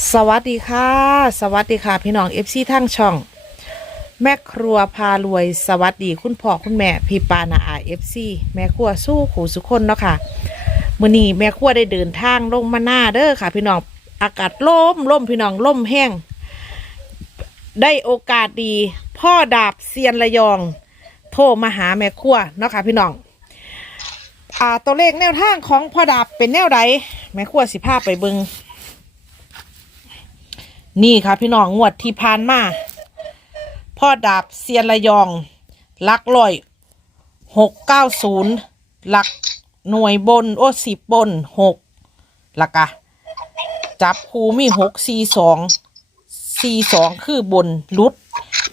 สวัสดีค่ะ สวัสดีค่ะ พี่น้องเอฟซีทั้งช่อง แม่ครัวพารวย สวัสดีคุณพ่อคุณแม่ พี่ปานาอาเอฟซีแม่ครัวสู้ขู่สุคนเนาะค่ะมื้อนี้แม่ครัวได้เดินทางลงมาหน้าเด้อค่ะ พี่น้องอากาศล่มล่มพี่น้องล่มแห้ง ได้โอกาสดี พ่อดาบเซียนระยอง โทรมาหาแม่ครัวเนาะค่ะพี่น้องอ่าตัวเลขแนวทางของพ่อดาบเป็นแนวใดแม่ครัวสิพาไปเบิง นี่ค่ะพี่น้องงวดที่ผ่านมาพ่อดาบเซียนระยองหลักลอยหกเก้าศูนย์หลักหน่วยบน โอ้สิบบนหกหลักอะจับคูมีหกสี่สองสี่สองคือบนลุด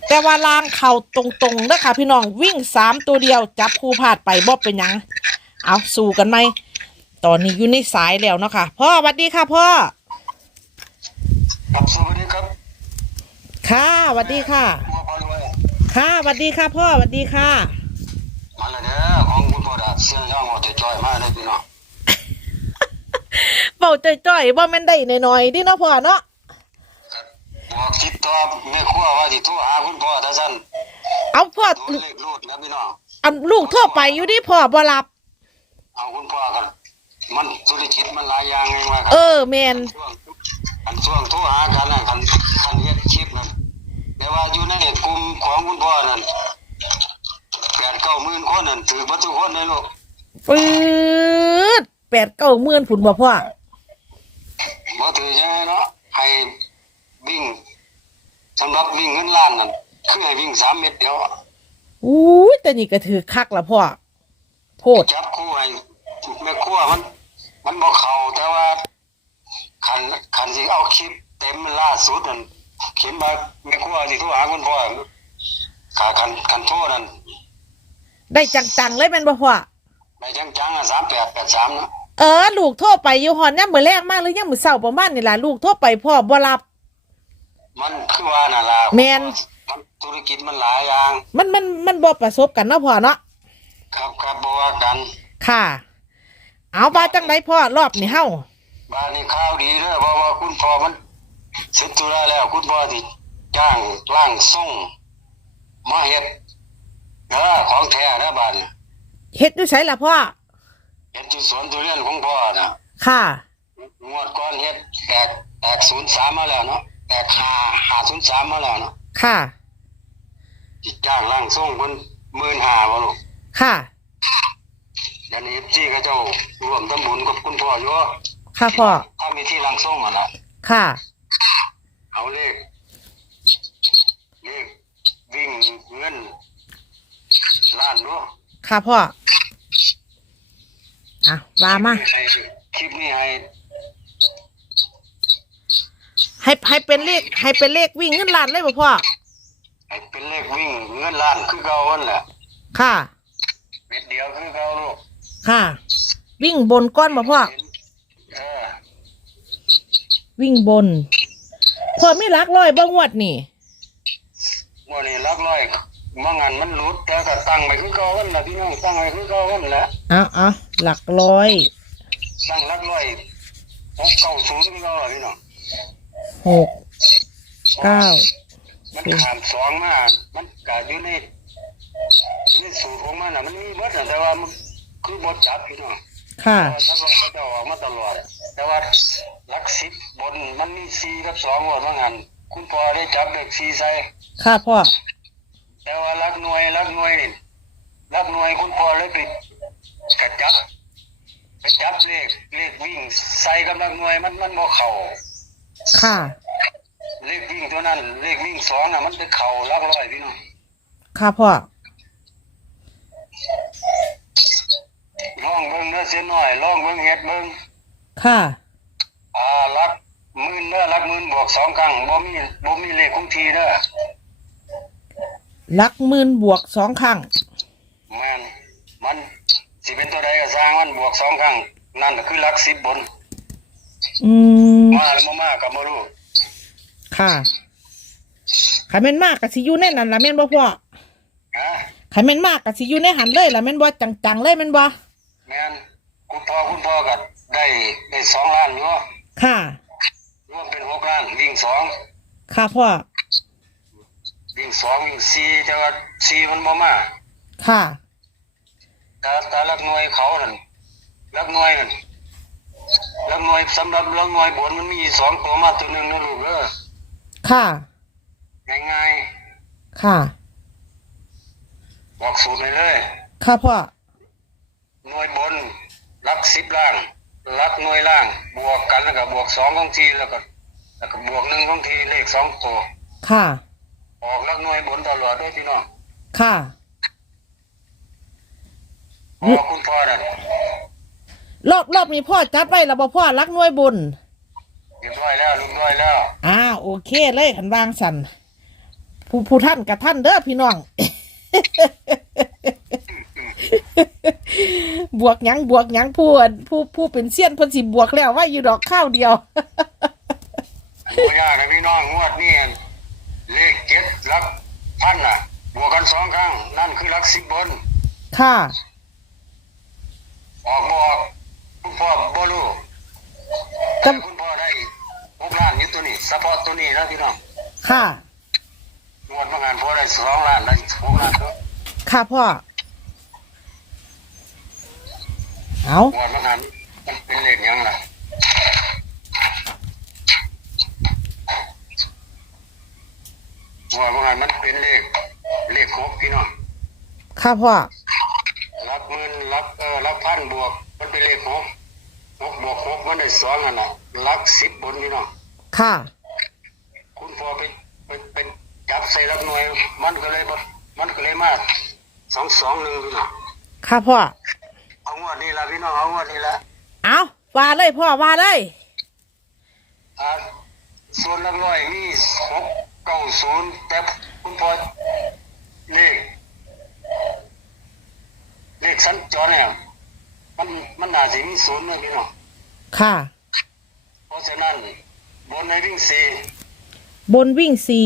แต่ว่าล่างเข่าตรงๆนะคะพี่น้องวิ่งสามตัวเดียวจับคูพลาดไปบ่เป็นยังเอาสู้กันไหม ตอนนี้อยู่ในสายแล้วเนาะค่ะพ่อสวัสดีค่ะพ่อ ครับสวัสดีครับค่ะสวัสดีค่ะพ่อพารวยค่ะสวัสดีค่ะ พ่อสวัสดีค่ะ มาแล้วเด้อของคุณพ่อดาบเสียงย่างออกจะจอยมาเลยพี่น้องเบาจ่อยๆว่าแม่นได้หน่อยๆดิเนาะพ่อเนาะบอกติดต่อแม่ครัวว่าสิโทรหาคุณพ่อท่าซั่นเอาพ่อดูเลขรูดนะพี่น้องอันลูกโทั่วไปอยู่ดิพ่อบ่รับ เอาคุณพ่อกันมันธุรกิจมันหลายอย่างไงว่าครัเอบอแมนช่วง อันช่วงโทรหากันน่ะคันคันเฮ็ดคลิปนั่นแต่ว่าอยู่ในกลุ่มของคุณพ่อนั่นแปดเก้าหมื่นคนนั่นถือบัตทุกคนเลยลูกปืดแปดเก้าหมื่นผุนบ่พ่อบ่ถือยังไงเนาะให้วิ่งสำหรับวิ่งเงินล้านนั่นคือให้วิ่งสามเม็ดเดียวอะอู้ยแต่นี่ก็ถือคักละพ่อโพดจับคู่ให้แม่ครัวมัน มันบอกเขาแต่ว่า คันคันสิเอาคลิปเต็มล่าสุดนั่นเขียนมาแม่ครัวสิโทรหาคุณพ่อขาคันคันโทษนั่นได้จังๆเลยแม่นบ่พ่อในจังจังอะสามแปดแปดสามนะเออลูกโทั่วไปอยู่หอนย่ำมือแรกมากหรือย่ำมือเศร้าประมาณนี่ล่ะลูกโทั่วไปพ่อบ่รับมันคือว่าน่ะล่ะแม่นมันธุรกิจมันหลายอย่าง มันมันมันบ่ประสบกันเนาะพ่อเนาะครับครับบ่ว่ากัน ค่ะ เอาบาจังไดพ่อรอบนี่เฮา บ้านนี้ข้าวดีเด้อเพราะว่าคุณพ่อมันเสร็จธุระแล้ว คุณพ่อสิจ้างร่างทรงมาเฮ็ดเด้อของแท้เด้อบ้านนี้เฮ็ดอยู่ไสล่ะพ่อเฮ็ดอยู่สวนทุเรียนของพ่อน่ะ ค่ะงวดก่อนเฮ็ดแตกแตกศูนย์สามมาแล้วเนาะแตกหาหาศูนย์สามมาแล้วเนาะค่ะจิจ้างร่างทรงเพิ่นหมื่นห้าบ่ลูกค่ะเดี๋ยวนี้ที่เขาเจ้าร่วมทำบุญกับคุณพ่ออยู่ ค่ะพ่อถ้ามีที่ร่างทรงอะนะค่ะ เอาเลขเลขวิ่งเงินล้านดูค่ะพ่ออะว่ามาให้คลิปนี้ให้ให้ให้เป็นเลขให้เป็นเลขวิ่งเงินล้านเลยบ่พ่อให้เป็นเลขวิ่งเงินล้านคือเก่าวันแหละค่ะเม็ดเดียวคือเก่าลูกค่ะ วิ่งบนก้อนบ่พ่อเออ วิ่งบนพ่อไม่รักร้อยบ่งวดนี่มื่อนี้ลักร้อยบางงานมันหลุดแต่ก็ตั้งไปคือเก่าวันละพี่น้องตั้งไว้คือเก่าวันแหละเอาเอาหลักร้อยตั้งลักร้อยหกเก้าศูนย์คือเก่าล่ะพี่น้องหกเก้ามันขามสองมามันกะอยู่ในอยู่ในสูตรของมันอะมันมีหมดน่ะแต่ว่ามันคือบดจับพี่น้อง ค่ะแต่ว่าถ้าเราเขาจะออกมาตลอดอะแต่ว่าหลักสิบบนมันมีสี่กับสองว่าบางงานคุณพ่อได้จับเลขสี่ใส่ค่ะพ่อ แต่ว่ารักหน่วยรักหน่วยนี่รักหน่วยคุณพ่อเลยไปกระจับไปจับเลขเลขวิ่งใส่กำลังหน่วยมันมันบ่เข่าค่ะ เลขวิ่งตัวนั้น เลขวิ่งสองน่ะมันไปเข่ารักร้อยพี่น้องค่ะพ่อ ล่องเบิ่งเนื้อเส้นน้อยล่องเบิ่งเฮ็ดเบิ่งค่ะ อ่ารักหมื่นเด้อรักหมื่นบวกสองครั้งบ่มีบ่มีเลขคงทีเด้อลักหมื่นบวกสองครั้งแม่นมันสิเป็นตัวใดก็สร้างมันบวกสองครั้งนั่นก็คือรักสิบบน อืมมาหรือบ่มาก็บ่รู้ค่ะขันแม่นมากกับสิอยูในนั้นละแม่นบ่พ่อฮะขันแม่นมากกับสิอยูในหันเลยละแม่นบ่จังๆเลยแม่นบ่ แม่นคุณพ่อคุณพ่อก็ได้ได้สองล้านอยู่ค่ะ รวมเป็นหกล้านสองค่ะพ่อ วิ่งสองวิ่งสี่แต่ว่าสี่มันบ่มาค่ะแต่แต่ลักหน่วยเขานั่นลักหน่วยนั่นลักหน่วยสำหรับลักหน่วยบนมันมีสองตัวมาตัวหนึ่งนะลูกเด้อค่ะ ง่ายค่ะ ๆบอกสูตรเลยเลย ค่ะพ่อ หน่วยบนลักสิบล่างลักหน่วยล่าง บวกกันแล้วก็บวกสองของทีแล้วก็แล้วก็บวกหนึ่งของทีเลขสองตัวค่ะ ออกลักหน่วยบนตลอดด้วยพี่น้องค่ะพอคุณพ่อนั่นรอบรอบนี้พ่อจัดไว้แล้วบ่พ่อรักหน่วยบุญเรียบร้อยแล้วเรียบร้อยแล้วอ่าโอเคเลยขันวางสันผู้ผู้ท่านกับท่านเด้อพี่น้อง บวกหยังบวกหยังผู้อั่นผู้ผู้เป็นเซียนเพิ่นสิบวกแล้วว่าอยู่ดอกข้าวเดียวบ่ยากนะพี่น้องงวดนี้เลขเจ็ดลักพันน่ะ บวกกันสองครั้ง นั่นคือลักสิบบน ค่ะ ออกบออกคุณพ่อบ่รู้ครัแต่บคุณพ่อได้หกล้านอยู่ตัวนี้เฉพาะตัวนี้นะพี่น้องค่ะงวดเมื่องานพ่อได้สองล้านได้หกล้านตัวค่ะพ่อ เอางวดเมื่องานมันเป็นเลขหยังล่ะงวดเมื่องานมันเป็นเลขเลขหกพี่น้องค่ะพ่อรักหมื่นรักเออรักพันบวก มันเป็นเลขหกหกบวกหกมันได้สองอันน่ะรักสิบบนพี่น้องค่ะ คุณพ่อไปไปเป็นจับใส่รักหน่วย มันก็เลยบ่มันก็เลยมาสองสองหนึ่งพี่น้องค่ะพ่อ เอางวดนี้ละพี่น้องเอางวดนี้ละเอาว่าเลยพ่อว่าเลยอ่าส่วนรักร้อยมีหกเก้าศูนย์แต่คุณพ่อเลขเลขสัญจรเนี่ยมันมันน่าจะมีศูนย์นะพี่น้องค่ะ เพราะฉะนั้นบนในวิ่งสี่บนวิ่งสี่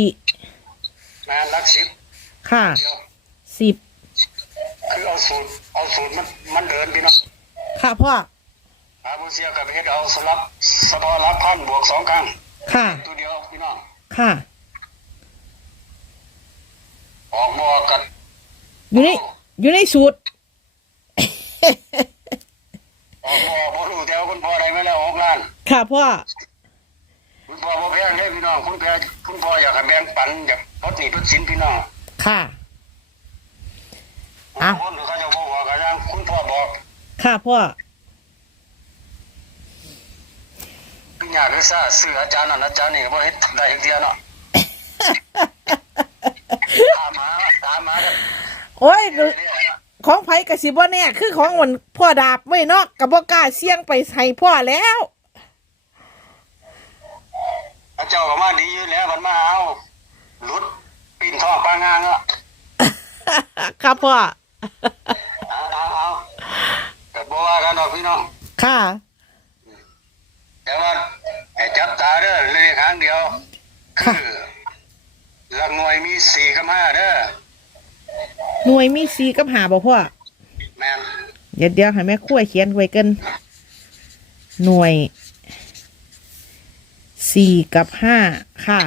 แมนลักสิบค่ะเดียวสิบ คือเอาสูตรเอาสูตรมันมันเดินพี่น้องค่ะพ่ออาบุเซียกับเฮ็ดเอาสลับสะพอลักพันบวกสองครั้งค่ะ ตัวเดียวพี่น้องค่ะ ออกบวกกันอยู่ในอยู่ในสูตร ออกบวกบ่รู้แต่ว่าคุณพ่อได้ไหมแล้วหกล้านค่ะพ่อ คุณพ่อบ่แพงเด้พี่น้องคุณพ่อคุณพ่ออยากให้แบ่งปันอยากลดหนี้ลดสินพี่น้องค่ะ อ้าวคนเขาจะบอกว่ากันยังคุณพ่อบอกค่ะพ่อพี่อยากให้ซะซื้ออาจารย์นั่นอาจารย์นี่ก็บ่เฮ็ดได้อีกเดียวเนาะตามมาตามมาเด้อโอ้ยเรื่อยๆเนาะของไผกะสิบ่แน่คือของมันพ่อดาบไว้เนาะกะบ่กล้าเสี่ยงไปใส่พ่อแล้วพระเจ้าก็มาดีอยู่แล้วมันมาเอาหลุดปีนท่อปางางอะครับพ่อ เอาเอาเอาแต่บอกว่ากันดอกพี่น้อง ค่ะ แต่ว่าให้จับตาเด้อเลขครั้งเดียวคือหลักหน่วยมีสี่กับห้าเด้อหน่วยมีสีกับหาบ่พ่อ แม่นเดี๋ยวเดี๋ยวให้แม่ครัวเขียนไว้กันหน่วยสี่กับห้าค่ะ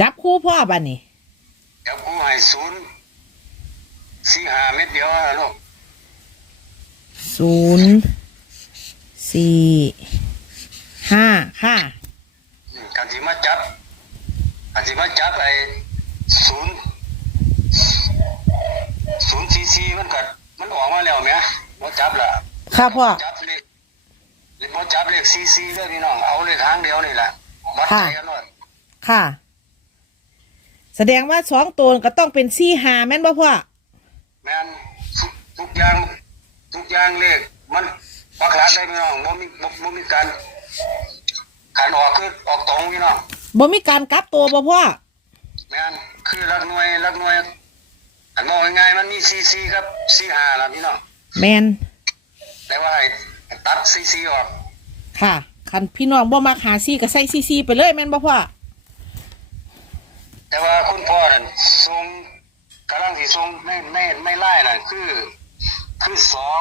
จับคู่พ่อบัดนี้ เดี๋ยวกูให้ศูนย์สี่ห้าเม็ดเดียวนะลูกศูนย์สี่ห้าค่ะอืมกันที่มาจับกันที่มาจับไอ้ศูนย์ศูนย์สี่สี่มันก็มันออกมาแล้วไหมบ่จับละค่ะพ่อจับเลขหรือบ่จับเลขสี่สี่เด้อพี่น้องเอาเลขครั้งเดียวนี่แหละวัดใจกันหน่อยค่ะ แสดงว่าสองตัวก็ต้องเป็นสี่หาแม่นบ่พ่อแม่นทุกทุกอย่างทุกอย่างเลขมันปักหลักได้พี่น้องบ่มีบ่บ่มีการการออกคือออกตรงพี่น้องบ่มีการกลับตัวบ่พ่อแม่นคือหลักหน่วยหลักหน่วยอันบอกง่ายๆมันมีซีซีครับซีหาล่ะพี่น้องแมนแต่ว่าให้ตัดซีซีออกค่ะคันพี่น้องบ่มาหาซี่ก็ใส่ซี่ซี่ไปเลยแม่นบ่พ่อ แต่ว่าคุณพ่อนั่นทรงกำลังสิทรงไม่ไม่ไม่ไล่น่ะคือ คือสอง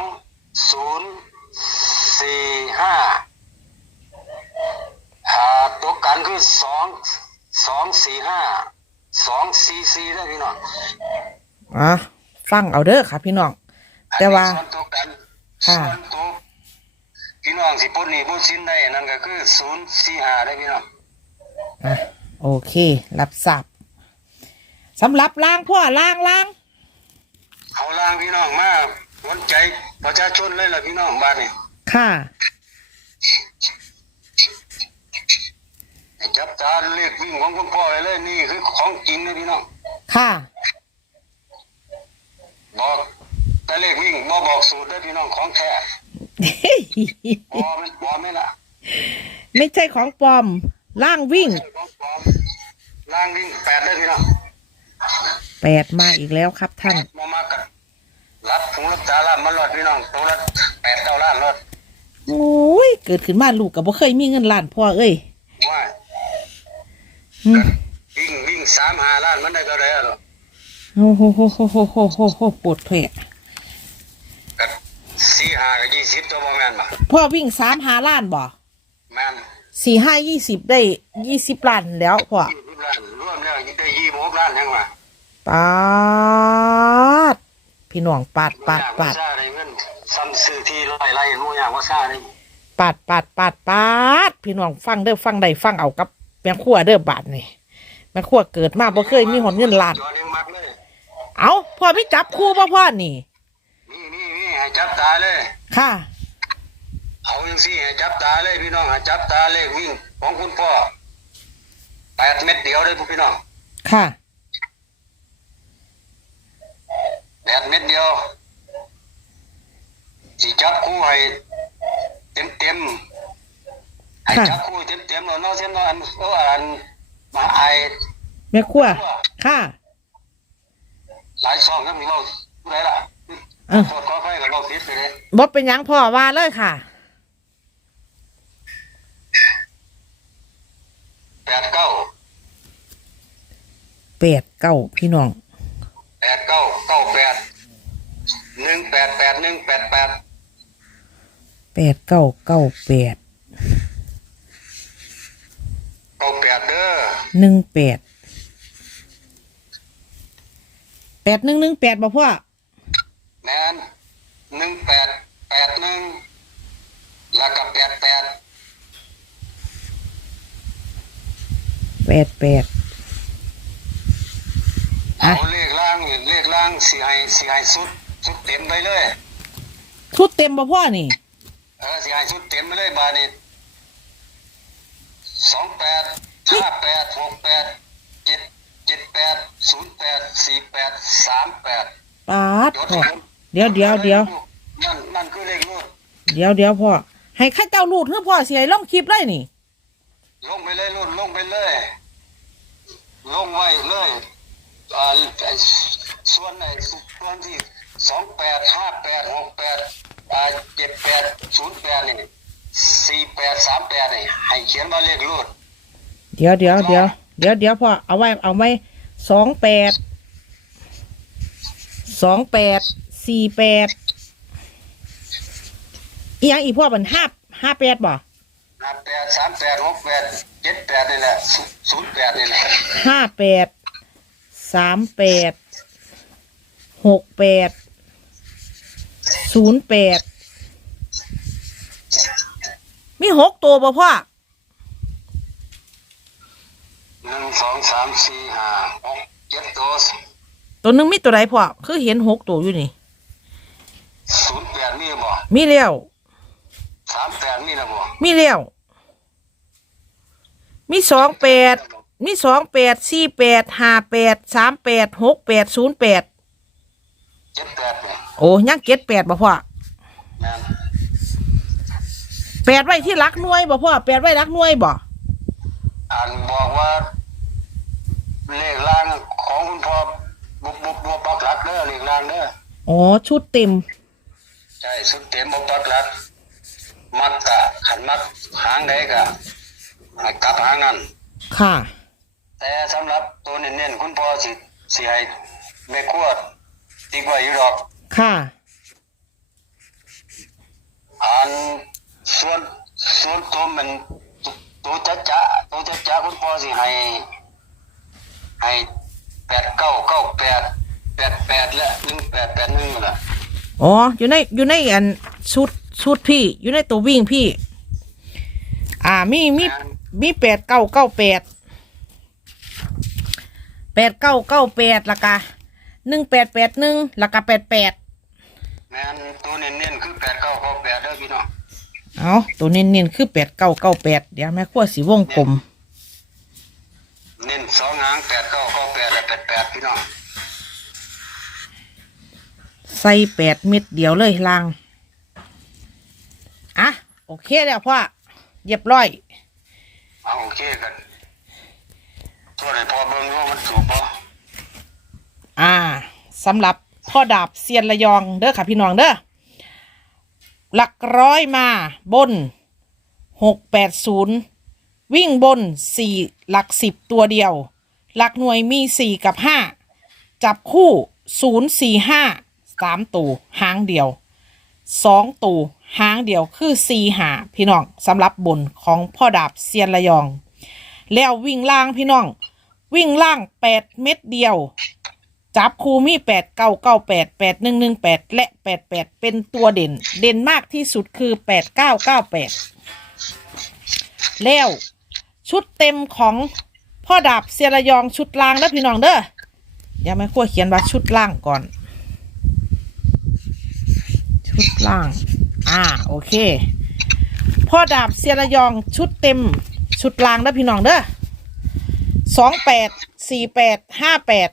ศูนย์สี่ห้าอ่าตัวกันคือสองสองสี่ห้าสองสี่สี่ได้พี่น้องอะฟังเอาเด้อค่ะพี่น้องแต่ว่าอันนี้ส่วนตัวกันค่ะส่วนตัวพี่น้องสิปลดหนี้ปลดสินได้นั่นก็คือศูนย์สี่ห้าได้พี่น้องอะโอเครับทราบ สำหรับล่างพ่อล่างล่างเอาล่างพี่น้องมาวันใจประชาชนเลยล่ะพี่น้องบ้านนี่ค่ะให้จับตาเลขวิ่งของคุณพ่อไว้เลย นี่คือของจริงนะพี่น้องค่ะ บอกแต่เลขวิ่งบ่บอกสูตรได้อพี่น้องของแท้บอมันบอไม่ละไม่ใช่ของปลอม ล่างวิ่งของปลอมล่างวิ่งแปดได้อพี่น้อง แปดมาอีกแล้วครับท่าน มามากันรับถุงรับตาล้านมาลอดพี่น้องตัวละแปดเก้าล้านลอดโอ้ย เกิดขึ้นมาลูกกับบ่เคยมีเงินล้านพ่อเอ้ยว่าอืมวิ่งวิ่งสามห้าล้านมันได้เท่าไหร่หรอโอ้โหโหโหโหโหโหโหปวดแผลกับสี่ห้ากับยี่สิบตัวบ่แม่นบ่พ่อวิ่งสามหาล้านบ่แม่นสี่ห้ายี่สิบได้ยี่สิบล้านแล้วพ่อ ปาด พี่น้องปาดปาดปาดซาได้เงินซ้ำซื้อที่ร้อยไร่หมู่อย่างว่าซาได้ปาดปาดปาดปาด พี่น้องฟังเด้อฟังใดฟังเอากับแม่ครัวเด้อบาทนี่แม่ครัวเกิดมาบ่เคยมีหอนเงินล้านจอยังมักเลยเอาพ่อไม่จับคู่บ่พ่อนี่นี่นี่นี่ให้จับตาเลย ค่ะ เอาอย่างสี่ให้จับตาเลยพี่น้องให้จับตาเลขวิ่งของคุณพ่อแปดเม็ดเดียวเลยพี่น้อง ค่ะ แป ดเม็ดเดียวสีจับคู่ให้เต็มเต็มๆให้ค่ะจับคู่เต็มเต็มๆแล้วเนาะเส้นเนาะอันเอออันมาไอแม่ครัวค่ะ หลายซองครับพี่เราผู้ใดล่ะเออขอขอไปกับเราพิษไปเลยบ่เป็นหยังพ่อว่าเลยค่ะแปดเก้าแปดเก้าพี่น้องแปดเก้าเก้าแปด หนึ่งแปดแปดหนึ่งแปดแปดแปดเก้าเก้าแปดเก้าแปดเด้อหนึ่งแปดแปดหนึ่งหนึ่งแปดบ่พ่อแมนหนึ่งแปดแปดหนึ่งแล้วก็แปดแปดแปดแปดอะเอาเลขล่างเลขล่างสี่ให้สี่ให้สุด สุดเต็มไปเลยชุดเต็มบ่พ่อนี่ เออสี่ให้สุดเต็มไปเลยบาทนี้สองแปดห้าแปดหกแปดเจ็ดเจ็ดแปดศูนย์แปดสี่แปดสามแปดปาดพ่อเดี๋ยวเดี๋ยวเดี๋ยวนั่นนั่นคือเลขรูดเดี๋ยวเดี๋ยวพ่อให้ข้าเจ้าลูดเพื่อพ่อเสียล่องคลิปเลยนี่ลงไปเลยรูดลงไปเลยลงไว้เลยอ่าไอ้ส่วนไหนส่วนที่ สองแปดห้าแปดหกแปดอ่าเจ็ดแปดศูนย์แปดนี่สี่แปดสามแปดนี่ให้เขียนว่าเลขรูดเดี๋ยวเดี๋ยวเดี๋ยวเดี๋ยวเดี๋ยวพ่อเอาไว้เอาไว้สองแปดสองแปดสี่แปดอีหยังอีพ่อมันห้าห้าแปดบ่ห้าแปดสามแปดหกแปดเจ็ดแปดนี่แหละศูนย์แปดนี่แหละห้าแปดสามแปดหกแปด ศูนย์แปดมีหกตัวบ่พ่อหนึ่งสองสามสี่ห้าหกเจ็ดตัวตัวหนึงมีตัวใดพ่อคือเห็นหกตัวอยู่นี่ ศูนย์แปดมีบ่มีแล้วสามแปดมีนะบ่มีแล้วมีสองแปดมีสองแปดสี่แปดห้าแปดสามแปดหกแปดศูนย์แปดเจ็ดแปดเนี่ย โอ้ยังเก็ดแปดบ่พ่อแม่นแปดไว้ที่รักหน่วยบ่พ่อแปดไว้รักหน่วยบ่อ่านบอกว่า เลขล่างของคุณพ่อบุบบุบบุบปักหลักเด้อเลขล่างเด้ออ๋อชุดเต็ม ใช่สุดเต็มบุบปักหลัก มักกะขันมักหางใดกะให้กลับหางนั้นค่ะ แต่สำหรับตัวเน้นๆคุณพ่อสิสิให้แม่ขวดติ๊กไว้อยู่ดอก ค่ะ อันส่วนส่วนตัวมันตัวจะจะตัวจะจะคุณพ่อสิให้ ให้แปดเก้าเก้าแปดแปดแปดและหนึ่งแปดแปดหนึ่งล่ะอ๋อ อยู่ในอยู่ในอันชุดชุดพี่ อยู่ในตัววิ่งพี่ อ่ามีมีมีแปดเก้าเก้าแปดแปดเก้าเก้าแปดละกะหนึ่งแปดแปดหนึ่งละกะแปดแปด แม่นตัวเน้นๆคือแปดเก้าเก้าแปดเด้อพี่น้องเอาตัวเน้นๆคือแปดเก้าเก้าแปดเดี๋ยวแม่ขั้วสีวงกลม เน้นสองหางแปดเก้าเก้าแปดและแปดแปดพี่น้องใส่แปดเม็ดเดียวเลยลางอะโอเคแล้วพ่อเรียบร้อยเอาโอเคกันตัวไหนพอเบิ่งว่ามันถูกปะอ่าสำหรับ พ่อดาบเซียนระยองเด้อค่ะพี่น้องเด้อหลักร้อยมาบนหกแปดศูนย์วิ่งบนสี่หลักสิบตัวเดียว หลักหน่วยมีสี่กับห้าจับคู่ศูนย์สี่ห้าสามตูหางเดียวสองตูหางเดียวคือสี่หาพี่น้องสำหรับบนของพ่อดาบเซียนระยอง แล้ววิ่งล่างพี่น้อง วิ่งล่างแปดเม็ดเดียว จับคูมีแปดเก้าเก้าแปดแปดหนึ่งหนึ่งแปดและแปดแปดเป็นตัวเด่น เด่นมากที่สุดคือแปดเก้าเก้าแปดแล้วชุดเต็มของพ่อดาบเซียระยองชุดล่างแล้วพี่น้องเด้ออย่าไม่ขั้วเขียนว่าชุดล่างก่อน ชุดล่าง อ่าโอเค พ่อดาบเซียระยองชุดเต็มชุดล่างแล้วพี่น้องเด้อสองแปดสี่แปดห้าแปด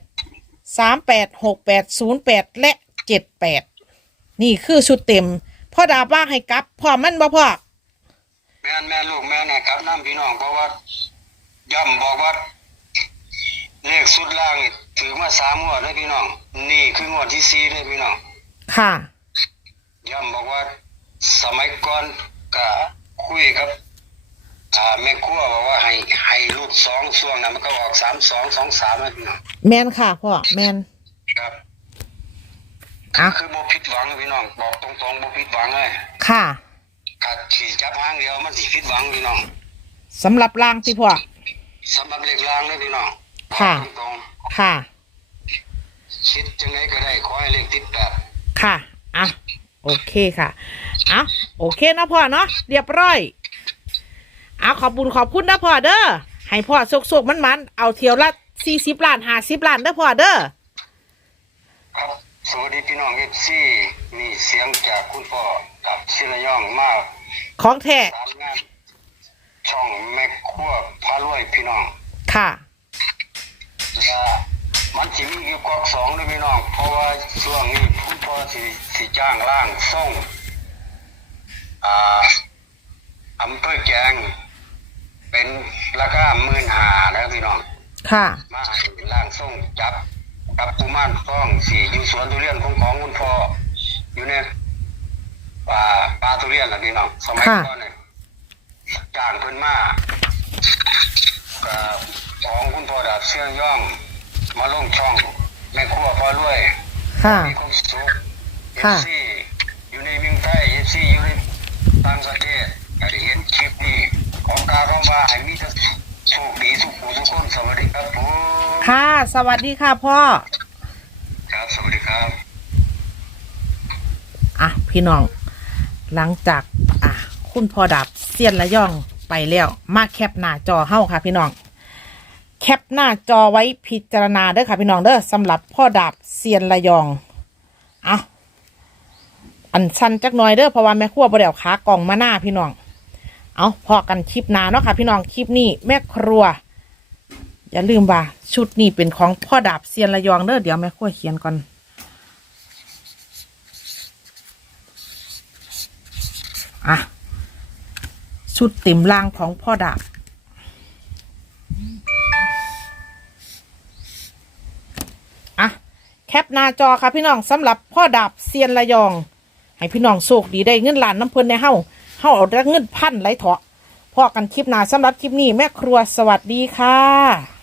สามแปดหกแปดศูนย์แปดและเจ็ดแปดนี่คือชุดเต็ม พ่อดาบว่าให้กลับพ่อมันบ่พ่อแม่นแม่ลูกแม่นะครับน้ำพี่น้องเพราะว่าย่ำบอกว่าเลขสุดล่างนี่ถือมาสามงวดเลยพี่น้อง นี่คืองวดที่สี่เลยพี่น้อง ค่ะย่ำบอกว่าสมัยก่อนก็คุยครับ อ่าแม่ครัวบอกว่าให้ให้รูดสองช่วงนะมันก็ออกสามสองสองสามเลยพี่น้องแมนค่ะพ่อแมน ครับอะ คือบ่ผิดหวังพี่น้องบอกตรงๆบ่ผิดหวังเลยค่ะขาดขี่จับหางเดียวมันสิผิดหวังพี่น้องสำหรับล่างที่พ่อ สำหรับเลขล่างเลยพี่น้องค่ะ บอกตรงค่ะ ๆคิดจังไงก็ได้ขอให้เลขติดแปดค่ะ อะ โอเคค่ะอะโอเคนะพ่อเนาะเรียบร้อย เอาขอบคุญขอบคุณนะพ่อเด้อให้พ่อสุกๆมันๆเอาเที่ยวละสี่สิบล้านห้าสิบล้านเด้อพ่อเด้อครับสวัสดีพี่น้องเอฟซีนี่เสียงจากคุณพ่อกับชิระย่องมากของแท้ตามงานช่องแม่ครัวพารวยพี่น้องค่ะและมันสิมีอยู่กอกสองด้วยพี่น้อง เพราะว่าช่วงนี้คุณพ่อสิสิจ้างล่างส่งอ่าอำเภอแจง เป็นราคาหมื่นหาแล้วพี่น้องค่ะ มาให้ล่างส่งจับกับกุมารทองสี่อยู่สวนทุเรียนของของคุณพ่ออยู่ในป่าป่าทุเรียนนะพี่น้องสมัยค่ะ ก่อนเนี่ยจ้างเพิ่นมากับของคุณพ่อดาบเชื่องย่อง มาลงช่องแม่ครัวพ่อรวย ค่ะ มีความสุขเอฟค่ะซี คำว่าให้มีแต่โชคดีทุกผู้ทุกคนสวัสดีครับผมค่ะ สวัสดีค่ะพ่อ ครับสวัสดีครับอะ พี่น้อง หลังจากอะ คุณพ่อดับเซียนระย่องไปแล้ว มาแคปหน้าจอเฮ้าค่ะ พี่น้อง แคปหน้าจอไว้พิจารณาเด้อค่ะ พี่น้องเด้อสำหรับพ่อดับเซียนระยองอะอันสั้นจักหน่อยเด้อเพราะว่าแม่ครัวบ่ได้เอาขากล่องมาหน้าพี่น้อง เอาพอกันคลิปหนาเนาะค่ะ พี่น้องคลิปนี้แม่ครัว อย่าลืมว่า ชุดนี้เป็นของพ่อดาบเซียนระยองเด้อเดี๋ยวแม่ครัวเขียนก่อนอะชุดเต็มล่างของพ่อดาบอะแคปหน้าจอค่ะพี่น้องสำหรับพ่อดาบเซียนระยอง ให้พี่น้องโชคดีได้เงินล้านน้ำเพิ่นในเฮ้า เฮาเอาได้เงินพันไหลเถาะพอกันคลิปหน้าสำหรับคลิปนี้แม่ครัวสวัสดีค่ะ